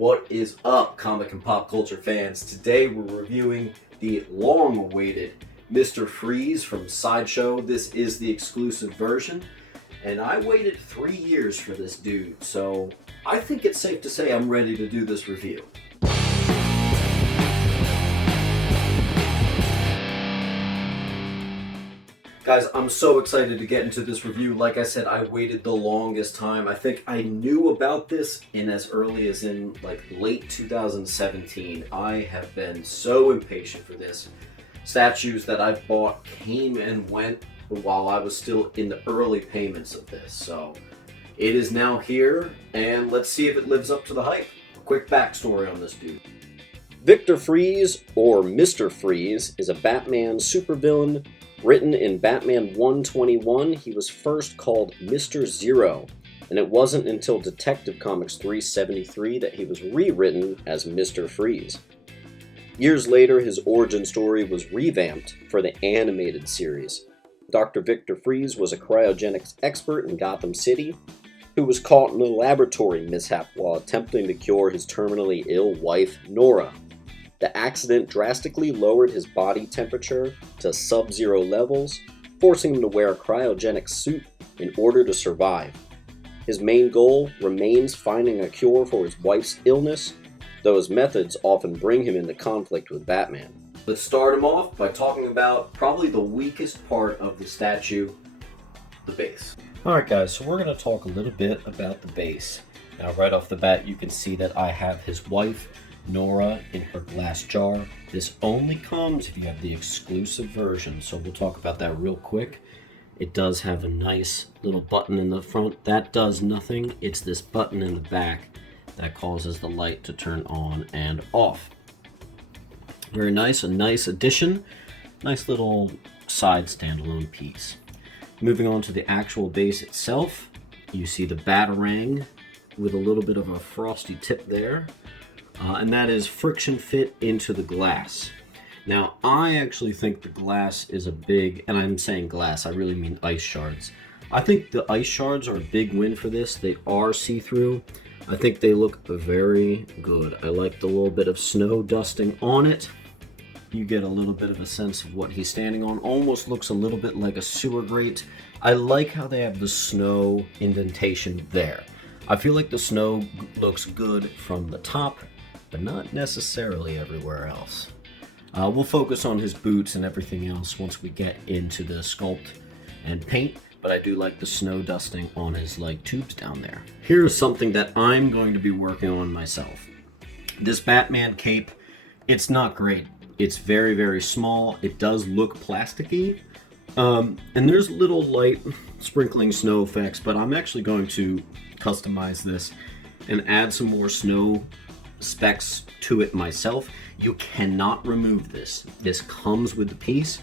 What is up, comic and pop culture fans? Today we're reviewing the long-awaited Mr. Freeze from Sideshow. This is the exclusive version, and I waited 3 years for this dude, so I think it's safe to say I'm ready to do this review. Guys, I'm so excited to get into this review. Like I said, I waited the longest time. I think I knew about this in as early as in like late 2017. I have been so impatient for this. Statues that I've bought came and went while I was still in the early payments of this. So it is now here, and let's see if it lives up to the hype. A quick backstory on this dude. Victor Freeze, or Mr. Freeze, is a Batman supervillain. Written in Batman 121, he was first called Mr. Zero, and it wasn't until Detective Comics 373 that he was rewritten as Mr. Freeze. Years later, his origin story was revamped for the animated series. Dr. Victor Freeze was a cryogenics expert in Gotham City who was caught in a laboratory mishap while attempting to cure his terminally ill wife, Nora. The accident drastically lowered his body temperature to sub-zero levels, forcing him to wear a cryogenic suit in order to survive. His main goal remains finding a cure for his wife's illness, though his methods often bring him into conflict with Batman. Let's start him off by talking about probably the weakest part of the statue, the base. Alright guys, so we're going to talk a little bit about the base. Now right off the bat you can see that I have his wife, Nora, in her glass jar. This only comes if you have the exclusive version, so we'll talk about that real quick. It does have a nice little button in the front. That does nothing. It's this button in the back that causes the light to turn on and off. Very nice, a nice addition. Nice little side standalone piece. Moving on to the actual base itself, you see the batarang with a little bit of a frosty tip there. And that is friction fit into the glass. Now, I actually think the glass is a big, and I'm saying glass, I really mean ice shards. I think the ice shards are a big win for this. They are see-through. I think they look very good. I like the little bit of snow dusting on it. You get a little bit of a sense of what he's standing on. Almost looks a little bit like a sewer grate. I like how they have the snow indentation there. I feel like the snow looks good from the top, but not necessarily everywhere else. We'll focus on his boots and everything else once we get into the sculpt and paint, but I do like the snow dusting on his tubes down there. Here's something that I'm going to be working on myself. This Batman cape, it's not great. It's very, very small. It does look plasticky, and there's little light sprinkling snow effects, but I'm actually going to customize this and add some more snow specs to it myself. You cannot remove this. This comes with the piece,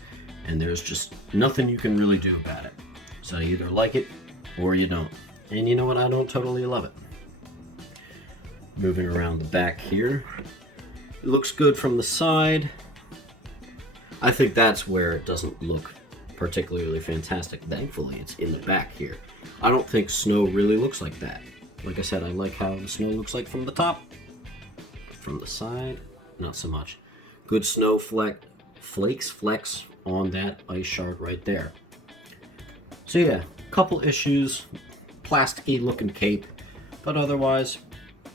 and there's just nothing you can really do about it. So you either like it or you don't. And you know what? I don't totally love it. Moving around the back here. It looks good from the side. I think that's where it doesn't look particularly fantastic. Thankfully, it's in the back here. I don't think snow really looks like that. Like I said, I like how the snow looks like from the top. From the side, not so much. Good snow flex on that ice shard right there. So yeah, couple issues, plasticky looking cape, but otherwise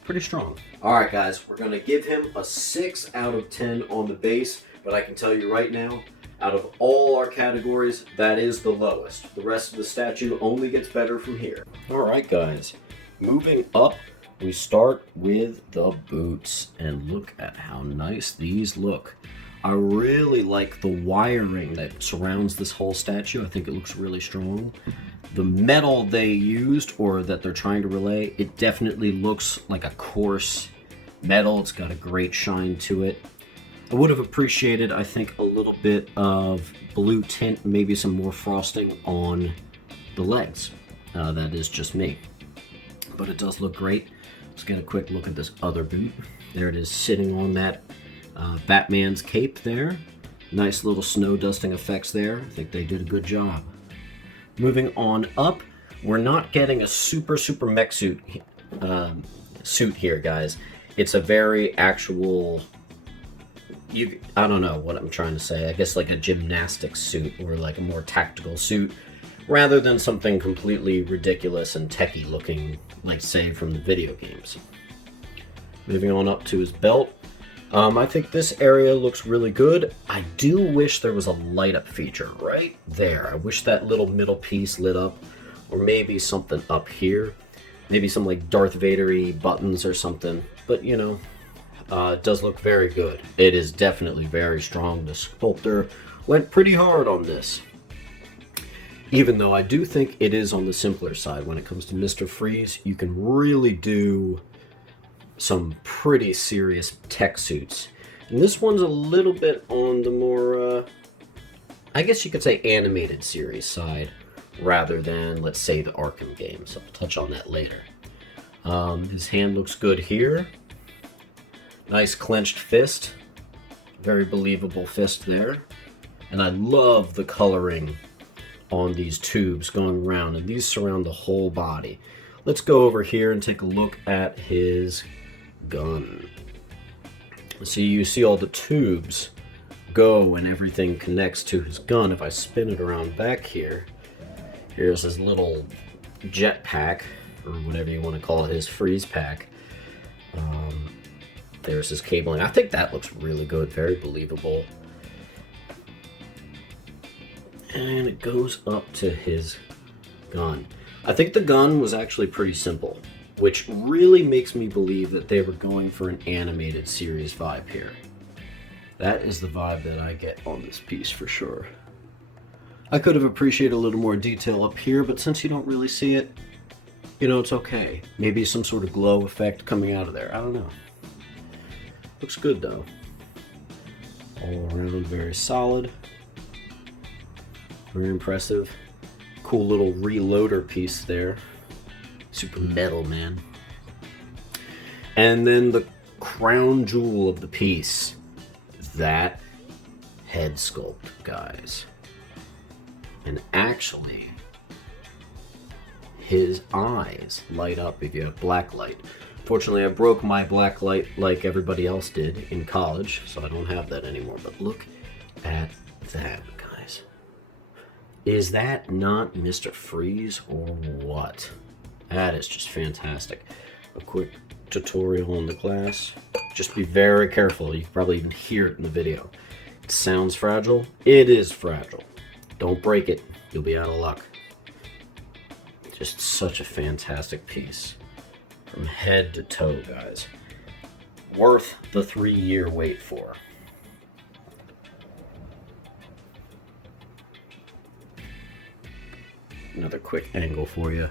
pretty strong. Alright guys, we're gonna give him a 6 out of 10 on the base, but I can tell you right now, out of all our categories, that is the lowest. The rest of the statue only gets better from here. Alright guys, moving up, we start with the boots, and look at how nice these look. I really like the wiring that surrounds this whole statue. I think it looks really strong. The metal they used, or that they're trying to relay, it definitely looks like a coarse metal. It's got a great shine to it. I would have appreciated, I think, a little bit of blue tint, maybe some more frosting on the legs. That is just me. But it does look great. Let's get a quick look at this other boot. There it is sitting on that Batman's cape there. Nice little snow dusting effects there. I think they did a good job. Moving on up, we're not getting a super mech suit here, guys. It's a very actual, I don't know what I'm trying to say. I guess like a gymnastics suit or like a more tactical suit rather than something completely ridiculous and techie looking, like say from the video games. Moving on up to his belt. I think this area looks really good. I do wish there was a light up feature right there. I wish that little middle piece lit up, or maybe something up here. Maybe some like Darth Vader-y buttons or something. But you know, it does look very good. It is definitely very strong. The sculptor went pretty hard on this. Even though I do think it is on the simpler side when it comes to Mr. Freeze, you can really do some pretty serious tech suits. And this one's a little bit on the more, I guess you could say animated series side, rather than, let's say, the Arkham games. I'll touch on that later. His hand looks good here. Nice clenched fist. Very believable fist there. And I love the coloring on these tubes going around, and these surround the whole body. Let's go over here and take a look at his gun. See, you see all the tubes go and everything connects to his gun. If I spin it around back here, here's his little jet pack, or whatever you want to call it, his freeze pack. There's his cabling. I think that looks really good, very believable. And it goes up to his gun. I think the gun was actually pretty simple, which really makes me believe that they were going for an animated series vibe here. That is the vibe that I get on this piece for sure. I could have appreciated a little more detail up here, but since you don't really see it, you know, it's okay. Maybe some sort of glow effect coming out of there. I don't know. Looks good though. All around very solid. Very impressive. Cool little reloader piece there. Super metal, man. And then the crown jewel of the piece. That head sculpt, guys. And actually, his eyes light up if you have black light. Fortunately, I broke my black light like everybody else did in college, so I don't have that anymore. But look at that, guys. Is that not Mr. Freeze or what? That is just fantastic. A quick tutorial on the glass. Just be very careful. You can probably even hear it in the video. It sounds fragile. It is fragile. Don't break it. You'll be out of luck. Just such a fantastic piece. From head to toe, guys. Worth the 3-year wait for. Another quick angle for you.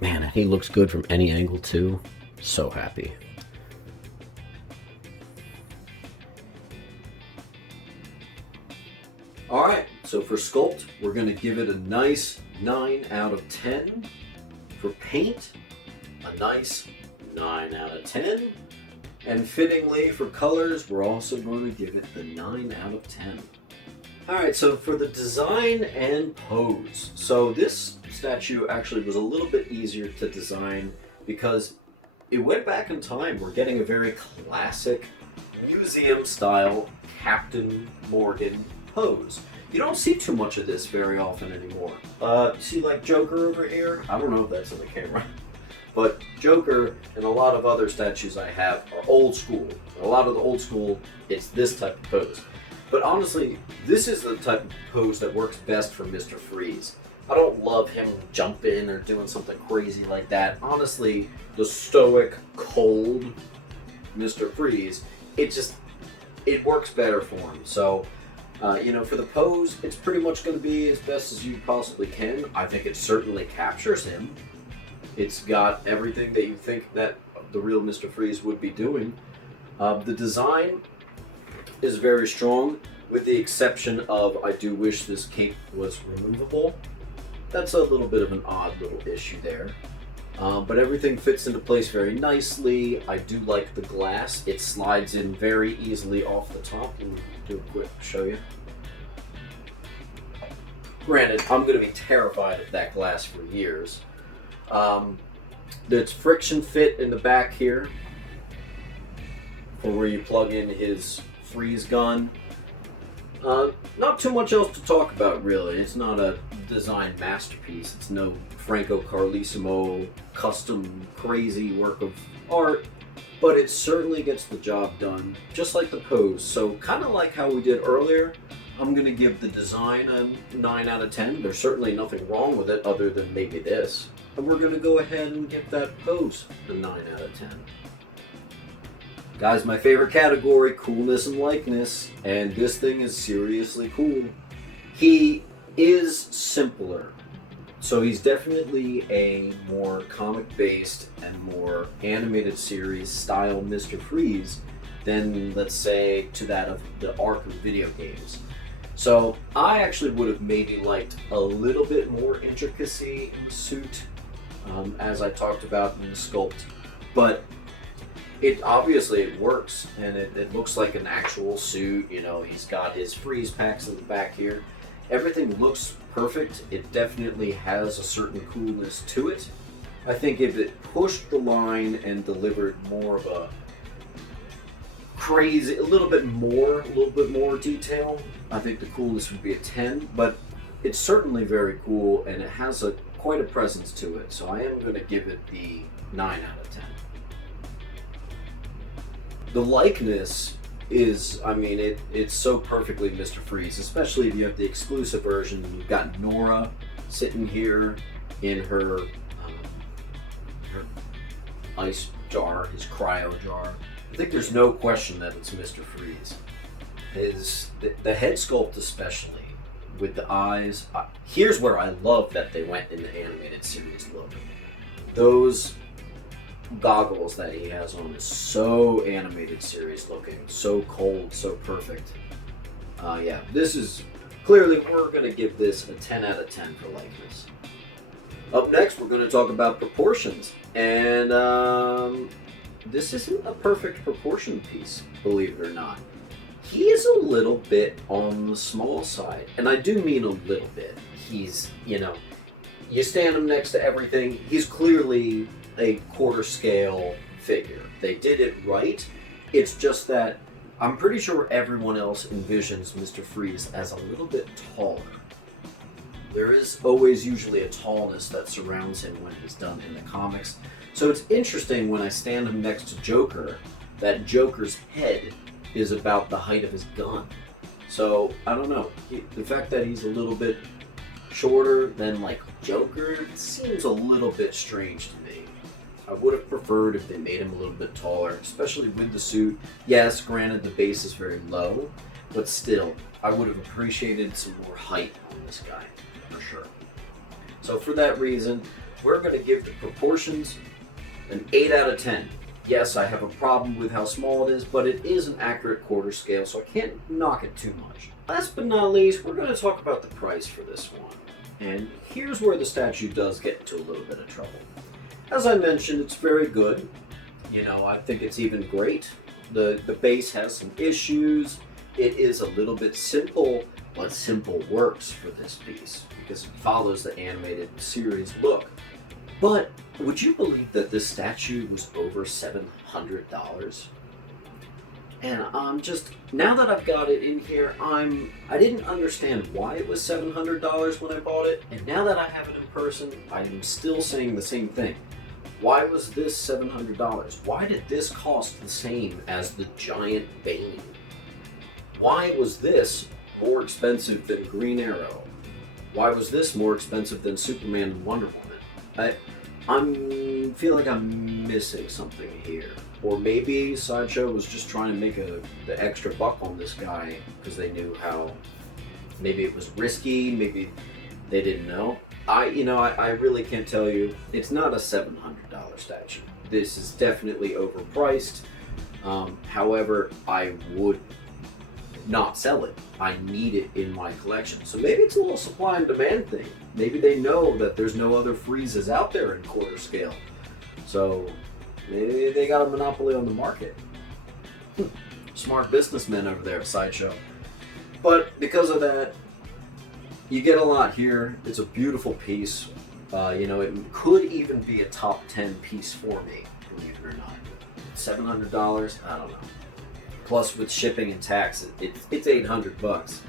Man, he looks good from any angle too. So happy. Alright, so for sculpt, we're going to give it a nice 9 out of 10. For paint, a nice 9 out of 10. And fittingly for colors, we're also going to give it the 9 out of 10. Alright, so for the design and pose. So this statue actually was a little bit easier to design because it went back in time. We're getting a very classic museum style Captain Morgan pose. You don't see too much of this very often anymore. See like Joker over here? I don't know if that's in the camera. But Joker and a lot of other statues I have are old school. A lot of the old school, it's this type of pose. But honestly, this is the type of pose that works best for Mr. Freeze. I don't love him jumping or doing something crazy like that. Honestly, the stoic, cold Mr. Freeze, it works better for him. So, you know, for the pose, it's pretty much going to be as best as you possibly can. I think it certainly captures him. It's got everything that you think that the real Mr. Freeze would be doing. The design is very strong, with the exception of I do wish this cape was removable. That's a little bit of an odd little issue there. But everything fits into place very nicely. I do like the glass. It slides in very easily off the top. Let me do a quick show you. Granted, I'm going to be terrified of that glass for years. That's friction fit in the back here for where you plug in his freeze gun. Not too much else to talk about, really. It's not a design masterpiece. It's no Franco Carlissimo custom crazy work of art, but it certainly gets the job done, just like the pose. So kind of like how we did earlier, I'm going to give the design a 9 out of 10. There's certainly nothing wrong with it other than maybe this. And we're going to go ahead and give that pose a 9 out of 10. Guys, my favorite category, coolness and likeness, and this thing is seriously cool. He is simpler. So he's definitely a more comic-based and more animated series style Mr. Freeze than, let's say, to that of the arc of video games. So I actually would have maybe liked a little bit more intricacy in the suit, as I talked about in the sculpt, but it obviously it works, and it looks like an actual suit. You know, he's got his freeze packs in the back here. Everything looks perfect. It definitely has a certain coolness to it. I think if it pushed the line and delivered more of a crazy, a little bit more detail, I think the coolness would be a 10, but it's certainly very cool, and it has quite a presence to it, so I am going to give it the 9 out of 10. The likeness is, I mean, it's so perfectly Mr. Freeze, especially if you have the exclusive version. You've got Nora sitting here in her ice jar, his cryo jar. I think there's no question that it's Mr. Freeze. The head sculpt especially, with the eyes. Here's where I love that they went in the animated series look. Those goggles that he has on is so animated series looking, so cold, so perfect. Yeah, this is clearly, we're going to give this a 10 out of 10 for likeness. Up next, we're going to talk about proportions, and this isn't a perfect proportion piece, believe it or not. He is a little bit on the small side, and I do mean a little bit. He's, you know, you stand him next to everything, he's clearly a quarter scale figure. They did it right. It's just that I'm pretty sure everyone else envisions Mr. Freeze as a little bit taller. There is always usually a tallness that surrounds him when he's done in the comics. So it's interesting when I stand him next to Joker, that Joker's head is about the height of his gun. So, I don't know. The fact that he's a little bit shorter than, like, Joker seems a little bit strange to me. I would have preferred if they made him a little bit taller, especially with the suit. Yes, granted, the base is very low, but still, I would have appreciated some more height on this guy, for sure. So for that reason, we're going to give the proportions an 8 out of 10. Yes, I have a problem with how small it is, but it is an accurate quarter scale, so I can't knock it too much. Last but not least, we're going to talk about the price for this one. And here's where the statue does get into a little bit of trouble. As I mentioned, it's very good. You know, I think it's even great. The base has some issues. It is a little bit simple, but simple works for this piece because it follows the animated series look. But would you believe that this statue was over $700? And I'm just, now that I've got it in here, I didn't understand why it was $700 when I bought it, and now that I have it in person, I'm still saying the same thing. Why was this $700? Why did this cost the same as the giant Bane? Why was this more expensive than Green Arrow? Why was this more expensive than Superman and Wonder Woman? I feel like I'm missing something here. Or maybe Sideshow was just trying to make the extra buck on this guy because they knew how, maybe it was risky, maybe they didn't know. I really can't tell you. It's not a $700 statue. This is definitely overpriced. However, I would not sell it. I need it in my collection. So maybe it's a little supply and demand thing. Maybe they know that there's no other freezes out there in quarter scale. So maybe they got a monopoly on the market. Smart businessmen over there at Sideshow. But because of that, you get a lot here. It's a beautiful piece. You know, it could even be a top 10 piece for me, believe it or not. $700? I don't know. Plus with shipping and tax, it's 800 bucks.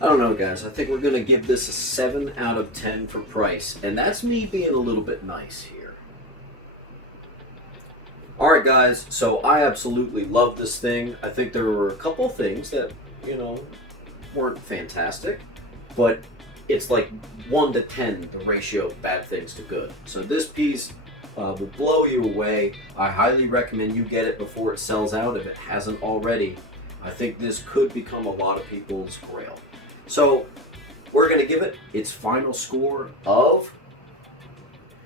I don't know, guys. I think we're going to give this a 7 out of 10 for price. And that's me being a little bit nice here. Alright, guys. So I absolutely love this thing. I think there were a couple things that, you know, weren't fantastic. But it's like 1 to 10, the ratio of bad things to good. So this piece will blow you away. I highly recommend you get it before it sells out if it hasn't already. I think this could become a lot of people's grail. So we're going to give it its final score of...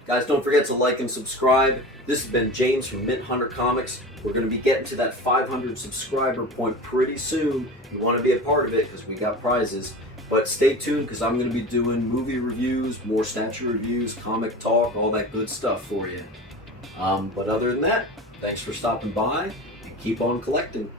Guys, don't forget to like and subscribe. This has been James from Mint Hunter Comics. We're going to be getting to that 500 subscriber point pretty soon. You want to be a part of it because we got prizes. But stay tuned because I'm going to be doing movie reviews, more statue reviews, comic talk, all that good stuff for you. But other than that, thanks for stopping by and keep on collecting.